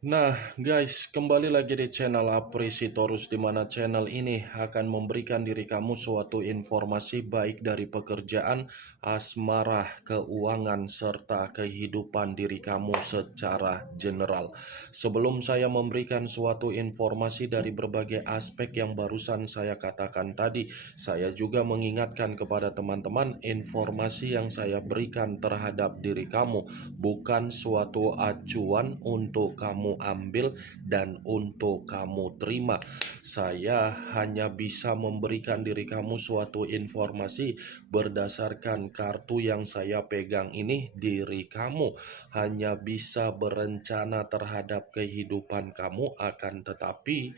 Nah, guys, kembali lagi di channel Apresitorus, di mana channel ini akan memberikan diri kamu suatu informasi baik dari pekerjaan, asmara, keuangan, serta kehidupan diri kamu secara general. Sebelum saya memberikan suatu informasi dari berbagai aspek yang barusan saya katakan tadi, saya juga mengingatkan kepada teman-teman informasi yang saya berikan terhadap diri kamu bukan suatu acuan untuk kamu ambil dan untuk kamu terima. Saya hanya bisa memberikan diri kamu suatu informasi berdasarkan kartu yang saya pegang ini. Diri kamu hanya bisa berencana terhadap kehidupan kamu, akan tetapi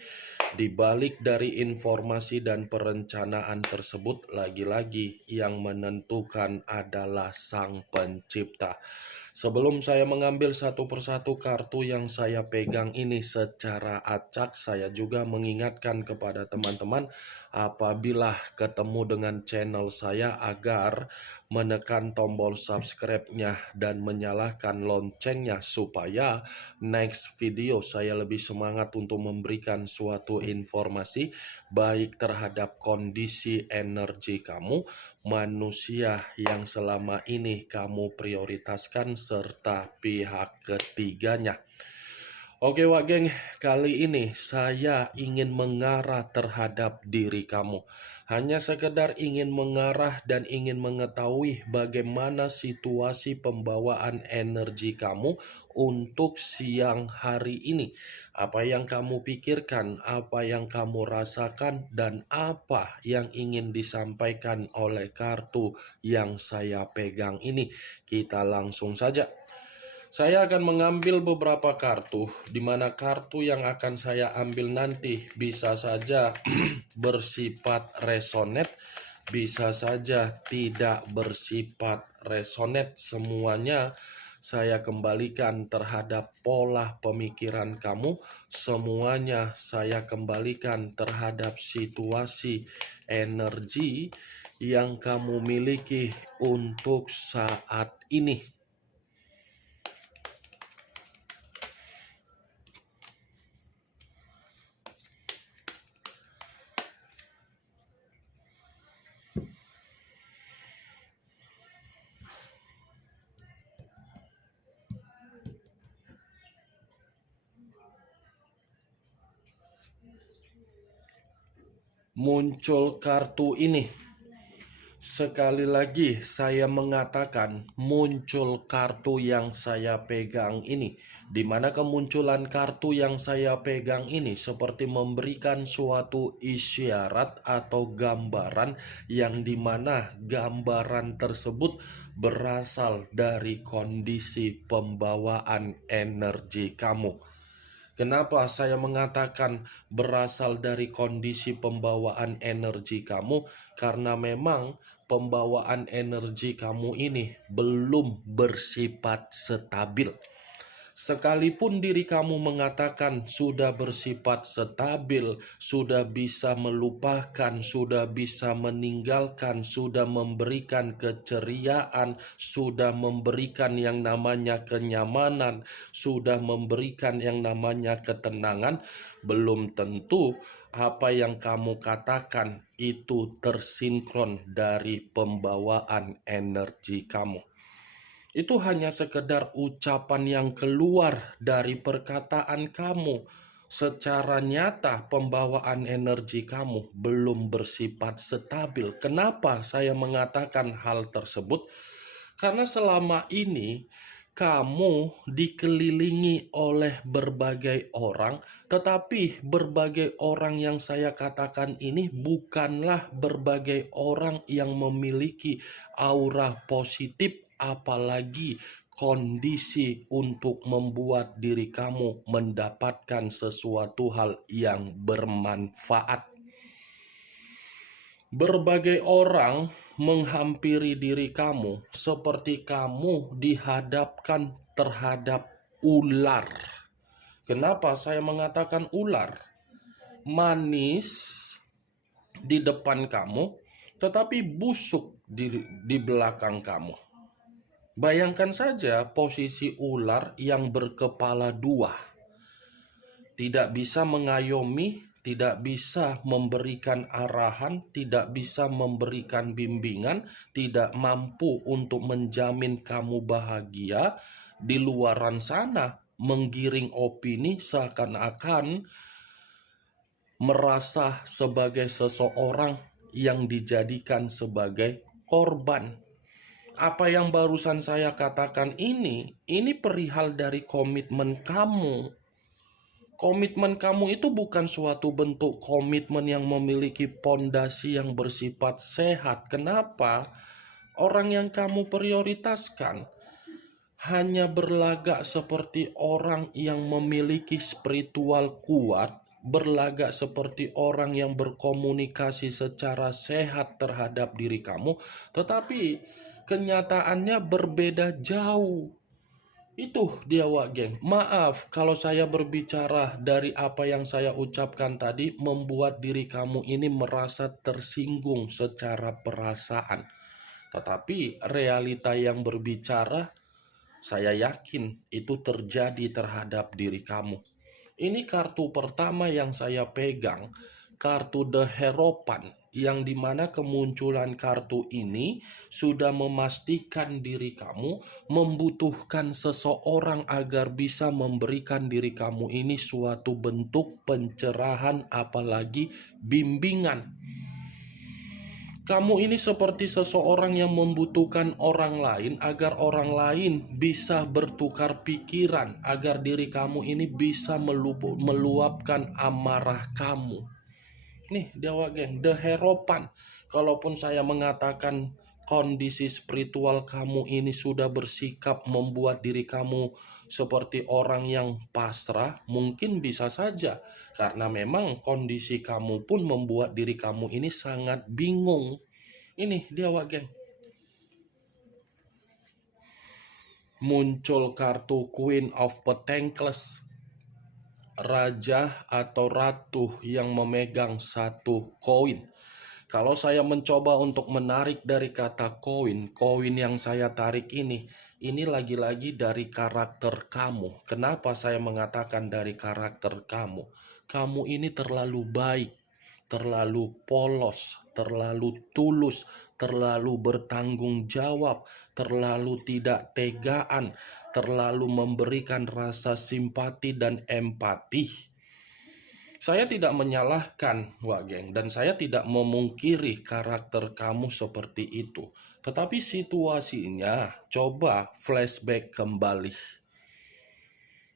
di balik dari informasi dan perencanaan tersebut, lagi-lagi yang menentukan adalah Sang Pencipta. Sebelum saya mengambil satu persatu kartu yang saya pegang ini secara acak, saya juga mengingatkan kepada teman-teman apabila ketemu dengan channel saya agar menekan tombol subscribe-nya dan menyalakan loncengnya supaya next video saya lebih semangat untuk memberikan suatu informasi baik terhadap kondisi energi kamu, manusia yang selama ini kamu prioritaskan, serta pihak ketiganya. Oke Wak Geng, kali ini saya ingin mengarah terhadap diri kamu. Hanya sekedar ingin mengarah dan ingin mengetahui bagaimana situasi pembawaan energi kamu untuk siang hari ini. Apa yang kamu pikirkan, apa yang kamu rasakan, dan apa yang ingin disampaikan oleh kartu yang saya pegang ini. Kita langsung saja. Saya akan mengambil beberapa kartu, di mana kartu yang akan saya ambil nanti bisa saja bersifat resonet, bisa saja tidak bersifat resonet. Semuanya saya kembalikan terhadap pola pemikiran kamu, semuanya saya kembalikan terhadap situasi energi yang kamu miliki untuk saat ini. Muncul kartu ini. Sekali lagi saya mengatakan muncul kartu yang saya pegang ini, di mana kemunculan kartu yang saya pegang ini seperti memberikan suatu isyarat atau gambaran yang dimana gambaran tersebut berasal dari kondisi pembawaan energi kamu. Kenapa saya mengatakan berasal dari kondisi pembawaan energi kamu? Karena memang pembawaan energi kamu ini belum bersifat stabil. Sekalipun diri kamu mengatakan sudah bersifat stabil, sudah bisa melupakan, sudah bisa meninggalkan, sudah memberikan keceriaan, sudah memberikan yang namanya kenyamanan, sudah memberikan yang namanya ketenangan, belum tentu apa yang kamu katakan itu tersinkron dari pembawaan energi kamu. Itu hanya sekedar ucapan yang keluar dari perkataan kamu. Secara nyata pembawaan energi kamu belum bersifat stabil. Kenapa saya mengatakan hal tersebut? Karena selama ini kamu dikelilingi oleh berbagai orang, tetapi berbagai orang yang saya katakan ini bukanlah berbagai orang yang memiliki aura positif, apalagi kondisi untuk membuat diri kamu mendapatkan sesuatu hal yang bermanfaat. Berbagai orang menghampiri diri kamu seperti kamu dihadapkan terhadap ular. Kenapa saya mengatakan ular? Manis di depan kamu, tetapi busuk di belakang kamu. Bayangkan saja posisi ular yang berkepala dua. tidak bisa mengayomi, tidak bisa memberikan arahan, tidak bisa memberikan bimbingan, tidak mampu untuk menjamin kamu bahagia, di luaran sana menggiring opini seakan-akan merasa sebagai seseorang yang dijadikan sebagai korban. Apa yang barusan saya katakan ini perihal dari komitmen kamu. Komitmen kamu itu bukan suatu bentuk komitmen yang memiliki pondasi yang bersifat sehat. Kenapa? Orang yang kamu prioritaskan hanya berlagak seperti orang yang memiliki spiritual kuat, berlagak seperti orang yang berkomunikasi secara sehat terhadap diri kamu, tetapi kenyataannya berbeda jauh. Itu dia Wak Geng. Maaf kalau saya berbicara dari apa yang saya ucapkan tadi membuat diri kamu ini merasa tersinggung secara perasaan. Tetapi realita yang berbicara, saya yakin itu terjadi terhadap diri kamu. Ini kartu pertama yang saya pegang, kartu The Hierophant, yang dimana kemunculan kartu ini sudah memastikan diri kamu membutuhkan seseorang agar bisa memberikan diri kamu ini suatu bentuk pencerahan, apalagi bimbingan. Kamu ini seperti seseorang yang membutuhkan orang lain agar orang lain bisa bertukar pikiran, agar diri kamu ini bisa meluapkan amarah kamu. Nih, Dewa Geng, The Hierophant. Kalaupun saya mengatakan kondisi spiritual kamu ini sudah bersikap membuat diri kamu seperti orang yang pasrah, mungkin bisa saja. Karena memang kondisi kamu pun membuat diri kamu ini sangat bingung. Ini Dewa Geng. Muncul kartu Queen of Pentacles. Raja atau ratu yang memegang satu koin. Kalau saya mencoba untuk menarik dari kata koin yang saya tarik ini lagi-lagi dari karakter kamu. Kenapa saya mengatakan dari karakter kamu? Kamu ini terlalu baik, terlalu polos, terlalu tulus, terlalu bertanggung jawab, terlalu tidak tegaan, terlalu memberikan rasa simpati dan empati. Saya tidak menyalahkan, Wak Geng, dan saya tidak memungkiri karakter kamu seperti itu. Tetapi situasinya, coba flashback kembali.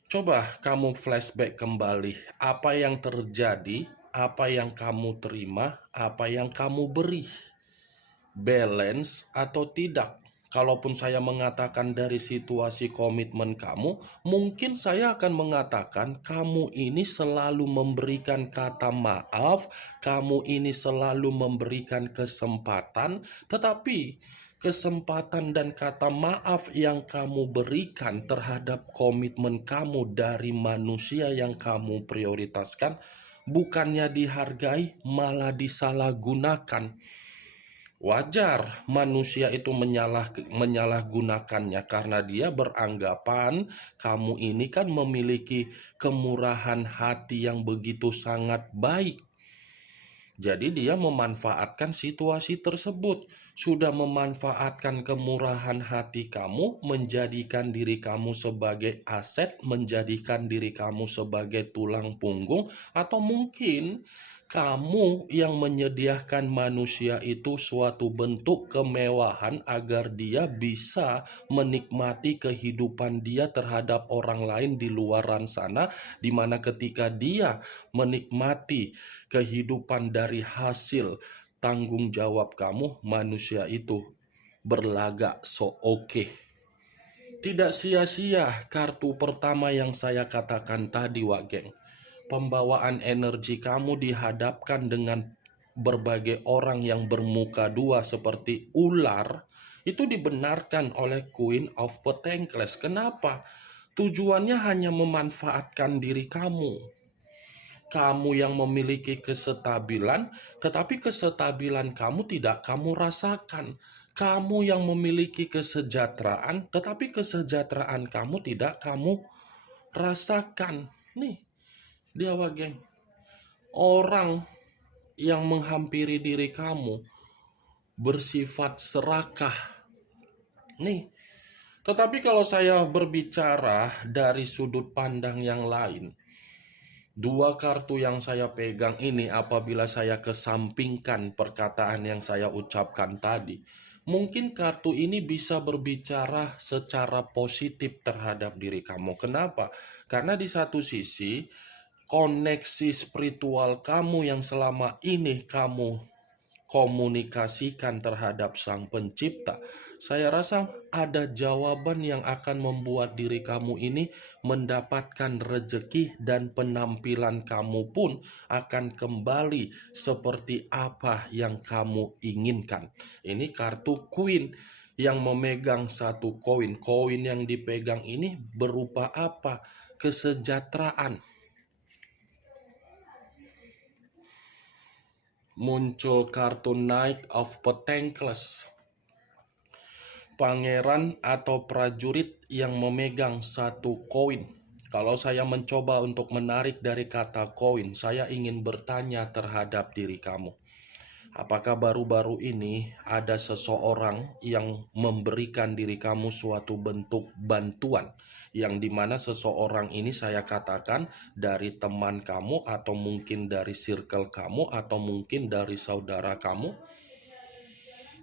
Coba kamu flashback kembali. Apa yang terjadi, apa yang kamu terima, apa yang kamu beri. Balance atau tidak? Kalaupun saya mengatakan dari situasi komitmen kamu, mungkin saya akan mengatakan kamu ini selalu memberikan kata maaf, kamu ini selalu memberikan kesempatan, tetapi kesempatan dan kata maaf yang kamu berikan terhadap komitmen kamu dari manusia yang kamu prioritaskan, bukannya dihargai, malah disalahgunakan. Wajar manusia itu menyalahgunakannya karena dia beranggapan kamu ini kan memiliki kemurahan hati yang begitu sangat baik. Jadi dia memanfaatkan situasi tersebut, sudah memanfaatkan kemurahan hati kamu, menjadikan diri kamu sebagai aset, menjadikan diri kamu sebagai tulang punggung, atau mungkin kamu yang menyediakan manusia itu suatu bentuk kemewahan agar dia bisa menikmati kehidupan dia terhadap orang lain di luaran sana, di mana ketika dia menikmati kehidupan dari hasil tanggung jawab kamu, manusia itu berlagak so oke. Tidak sia-sia kartu pertama yang saya katakan tadi, Wak Geng. Pembawaan energi kamu dihadapkan dengan berbagai orang yang bermuka dua seperti ular, itu dibenarkan oleh Queen of Pentacles. Kenapa? Tujuannya hanya memanfaatkan diri kamu. Kamu yang memiliki kesestabilan, tetapi kesestabilan kamu tidak kamu rasakan. Kamu yang memiliki kesejahteraan, tetapi kesejahteraan kamu tidak kamu rasakan. Nih, Dia apa, geng? Orang yang menghampiri diri kamu bersifat serakah. Nih, tetapi kalau saya berbicara dari sudut pandang yang lain, dua kartu yang saya pegang ini apabila saya kesampingkan perkataan yang saya ucapkan tadi, mungkin kartu ini bisa berbicara secara positif terhadap diri kamu. Kenapa? Karena di satu sisi, koneksi spiritual kamu yang selama ini kamu komunikasikan terhadap Sang Pencipta, saya rasa ada jawaban yang akan membuat diri kamu ini mendapatkan rejeki dan penampilan kamu pun akan kembali seperti apa yang kamu inginkan. Ini kartu Queen yang memegang satu koin. Koin yang dipegang ini berupa apa? Kesejahteraan. Muncul kartu Knight of Pentacles, pangeran atau prajurit yang memegang satu koin. Kalau saya mencoba untuk menarik dari kata koin, saya ingin bertanya terhadap diri kamu. Apakah baru-baru ini ada seseorang yang memberikan diri kamu suatu bentuk bantuan, yang dimana seseorang ini saya katakan dari teman kamu, atau mungkin dari circle kamu, atau mungkin dari saudara kamu?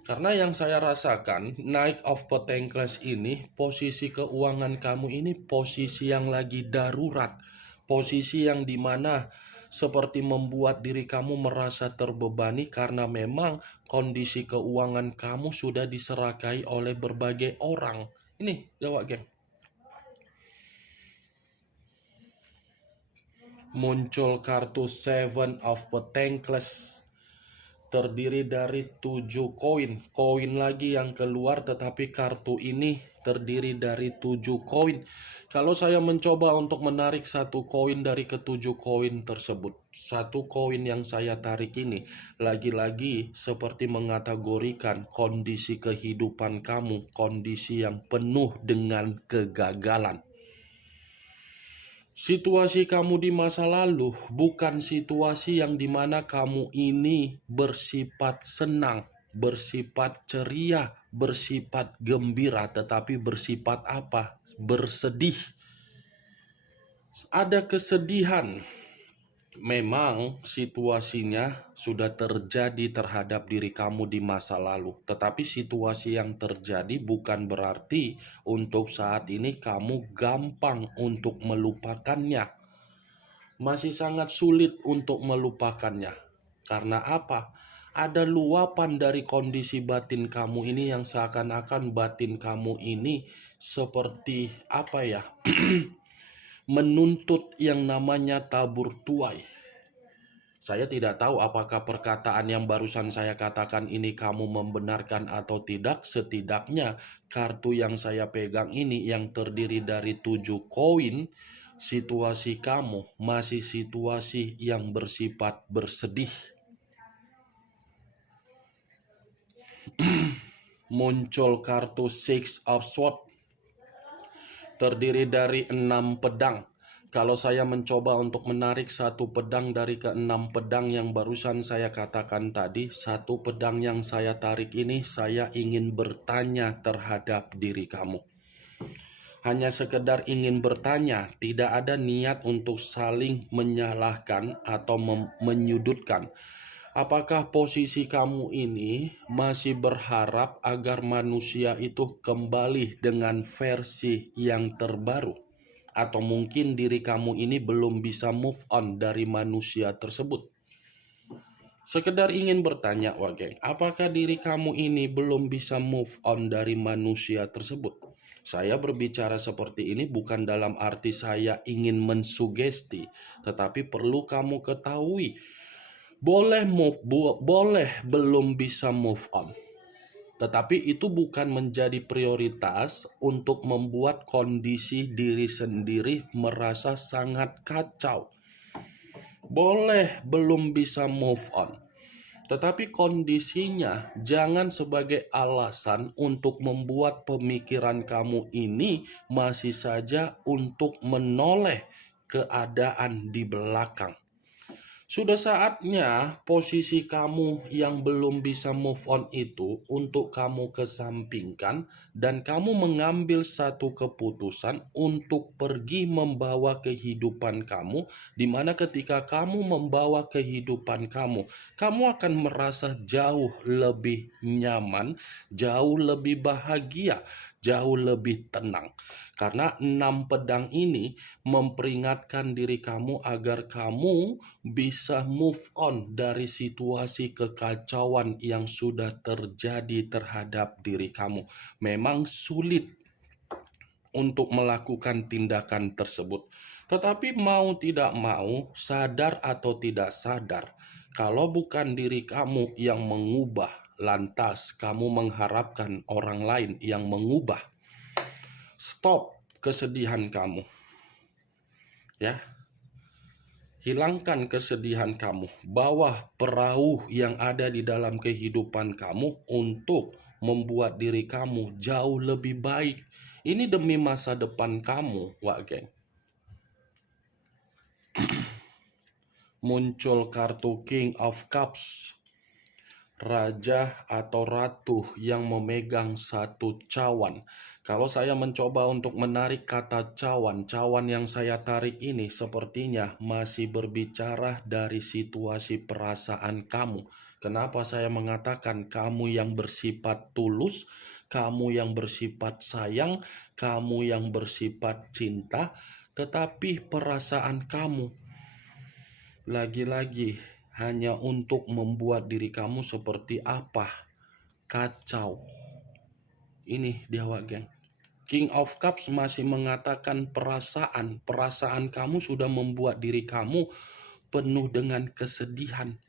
Karena yang saya rasakan, Knight of Pentacles ini, posisi keuangan kamu ini posisi yang lagi darurat. Posisi yang dimana seperti membuat diri kamu merasa terbebani karena memang kondisi keuangan kamu sudah diserahkai oleh berbagai orang. Ini, jawab geng. Muncul kartu Seven of Pentacles, terdiri dari 7 koin. Koin lagi yang keluar, tetapi kartu ini terdiri dari 7 koin. Kalau saya mencoba untuk menarik satu koin dari ketujuh koin tersebut, satu koin yang saya tarik ini lagi-lagi seperti mengategorikan kondisi kehidupan kamu, kondisi yang penuh dengan kegagalan. Situasi kamu di masa lalu bukan situasi yang dimana kamu ini bersifat senang, bersifat ceria, bersifat gembira, tetapi bersifat apa? Bersedih. Ada kesedihan. Memang situasinya sudah terjadi terhadap diri kamu di masa lalu, tetapi situasi yang terjadi bukan berarti untuk saat ini kamu gampang untuk melupakannya. Masih sangat sulit untuk melupakannya. Karena apa? Ada luapan dari kondisi batin kamu ini yang seakan-akan batin kamu ini seperti apa ya? Menuntut yang namanya tabur tuai. Saya tidak tahu apakah perkataan yang barusan saya katakan ini kamu membenarkan atau tidak. Setidaknya kartu yang saya pegang ini yang terdiri dari 7 koin, situasi kamu masih situasi yang bersifat bersedih. Muncul kartu Six of Swords, terdiri dari 6 pedang. Kalau saya mencoba untuk menarik satu pedang dari ke-6 pedang yang barusan saya katakan tadi, satu pedang yang saya tarik ini, saya ingin bertanya terhadap diri kamu. Hanya sekedar ingin bertanya, tidak ada niat untuk saling menyalahkan atau menyudutkan. Apakah posisi kamu ini masih berharap agar manusia itu kembali dengan versi yang terbaru? Atau mungkin diri kamu ini belum bisa move on dari manusia tersebut? Sekedar ingin bertanya, geng, apakah diri kamu ini belum bisa move on dari manusia tersebut? Saya berbicara seperti ini bukan dalam arti saya ingin mensugesti, tetapi perlu kamu ketahui, boleh belum bisa move on, tetapi itu bukan menjadi prioritas untuk membuat kondisi diri sendiri merasa sangat kacau. Boleh belum bisa move on, tetapi kondisinya jangan sebagai alasan untuk membuat pemikiran kamu ini masih saja untuk menoleh keadaan di belakang. Sudah saatnya posisi kamu yang belum bisa move on itu untuk kamu kesampingkan dan kamu mengambil satu keputusan untuk pergi membawa kehidupan kamu, di mana ketika kamu membawa kehidupan kamu, kamu akan merasa jauh lebih nyaman, jauh lebih bahagia, jauh lebih tenang. Karena 6 pedang ini memperingatkan diri kamu agar kamu bisa move on dari situasi kekacauan yang sudah terjadi terhadap diri kamu. Memang sulit untuk melakukan tindakan tersebut, tetapi mau tidak mau, sadar atau tidak sadar, kalau bukan diri kamu yang mengubah, lantas kamu mengharapkan orang lain yang mengubah. Stop kesedihan kamu, ya. Hilangkan kesedihan kamu, bawa perahu yang ada di dalam kehidupan kamu untuk membuat diri kamu jauh lebih baik. Ini demi masa depan kamu, Wak Geng. Muncul kartu King of Cups, raja atau ratu yang memegang satu cawan. Kalau saya mencoba untuk menarik kata cawan, cawan yang saya tarik ini sepertinya masih berbicara dari situasi perasaan kamu. Kenapa saya mengatakan kamu yang bersifat tulus, kamu yang bersifat sayang, kamu yang bersifat cinta, tetapi perasaan kamu lagi-lagi hanya untuk membuat diri kamu seperti apa? Kacau. Ini dia, Wak Geng. King of Cups masih mengatakan perasaan kamu sudah membuat diri kamu penuh dengan kesedihan.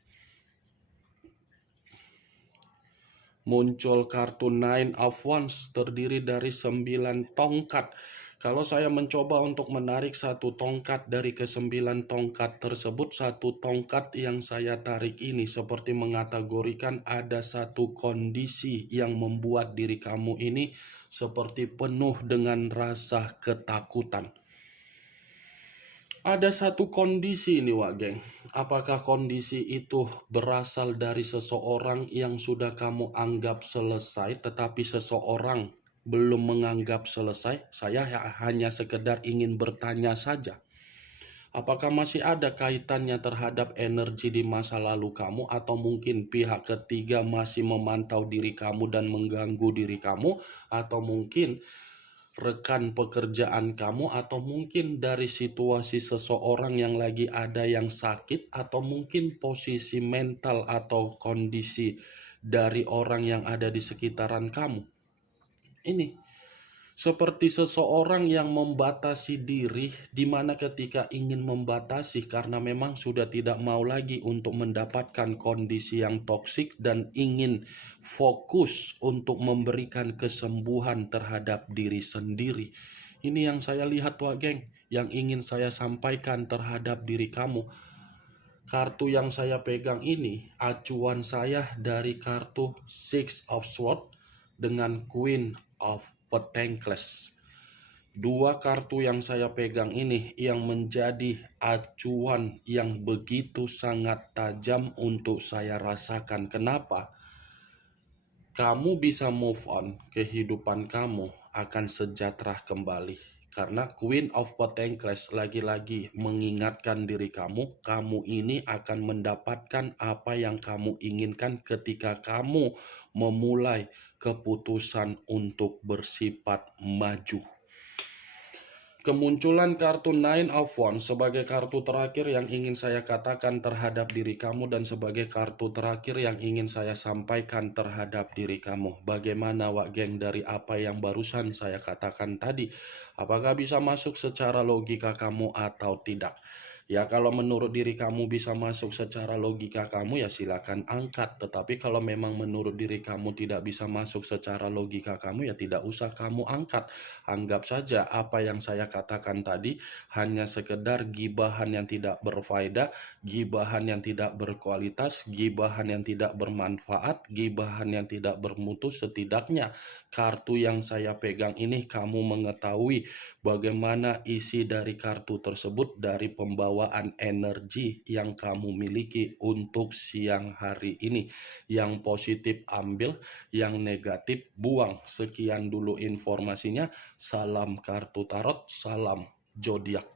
Muncul kartu Nine of Wands terdiri dari 9 tongkat. Kalau saya mencoba untuk menarik satu tongkat dari ke-9 tongkat tersebut, satu tongkat yang saya tarik ini seperti mengategorikan ada satu kondisi yang membuat diri kamu ini seperti penuh dengan rasa ketakutan. Ada satu kondisi ini, Wak Geng. Apakah kondisi itu berasal dari seseorang yang sudah kamu anggap selesai, tetapi seseorang belum menganggap selesai? Saya hanya sekedar ingin bertanya saja. Apakah masih ada kaitannya terhadap energi di masa lalu kamu, atau mungkin pihak ketiga masih memantau diri kamu dan mengganggu diri kamu, atau mungkin rekan pekerjaan kamu, atau mungkin dari situasi seseorang yang lagi ada yang sakit, atau mungkin posisi mental atau kondisi dari orang yang ada di sekitaran kamu. Ini seperti seseorang yang membatasi diri, di mana ketika ingin membatasi karena memang sudah tidak mau lagi untuk mendapatkan kondisi yang toksik dan ingin fokus untuk memberikan kesembuhan terhadap diri sendiri. Ini yang saya lihat, Wak Geng, yang ingin saya sampaikan terhadap diri kamu. Kartu yang saya pegang ini, acuan saya dari kartu Six of Swords dengan Queen of Pentacles. 2 kartu yang saya pegang ini yang menjadi acuan yang begitu sangat tajam untuk saya rasakan. Kenapa? Kamu bisa move on, kehidupan kamu akan sejahtera kembali. Karena Queen of Pentacles lagi-lagi mengingatkan diri kamu, kamu ini akan mendapatkan apa yang kamu inginkan ketika kamu memulai keputusan untuk bersifat maju. Kemunculan kartu Nine of Wands sebagai kartu terakhir yang ingin saya katakan terhadap diri kamu dan sebagai kartu terakhir yang ingin saya sampaikan terhadap diri kamu. Bagaimana, Wak Geng, dari apa yang barusan saya katakan tadi? Apakah bisa masuk secara logika kamu atau tidak? Ya kalau menurut diri kamu bisa masuk secara logika kamu ya silakan angkat, tetapi kalau memang menurut diri kamu tidak bisa masuk secara logika kamu ya tidak usah kamu angkat. Anggap saja apa yang saya katakan tadi hanya sekedar gibahan yang tidak berfaedah, gibahan yang tidak berkualitas, gibahan yang tidak bermanfaat, gibahan yang tidak bermutu. Setidaknya kartu yang saya pegang ini kamu mengetahui bagaimana isi dari kartu tersebut dari pembawaan energi yang kamu miliki untuk siang hari ini. Yang positif ambil, yang negatif buang. Sekian dulu informasinya. Salam kartu tarot, salam zodiak.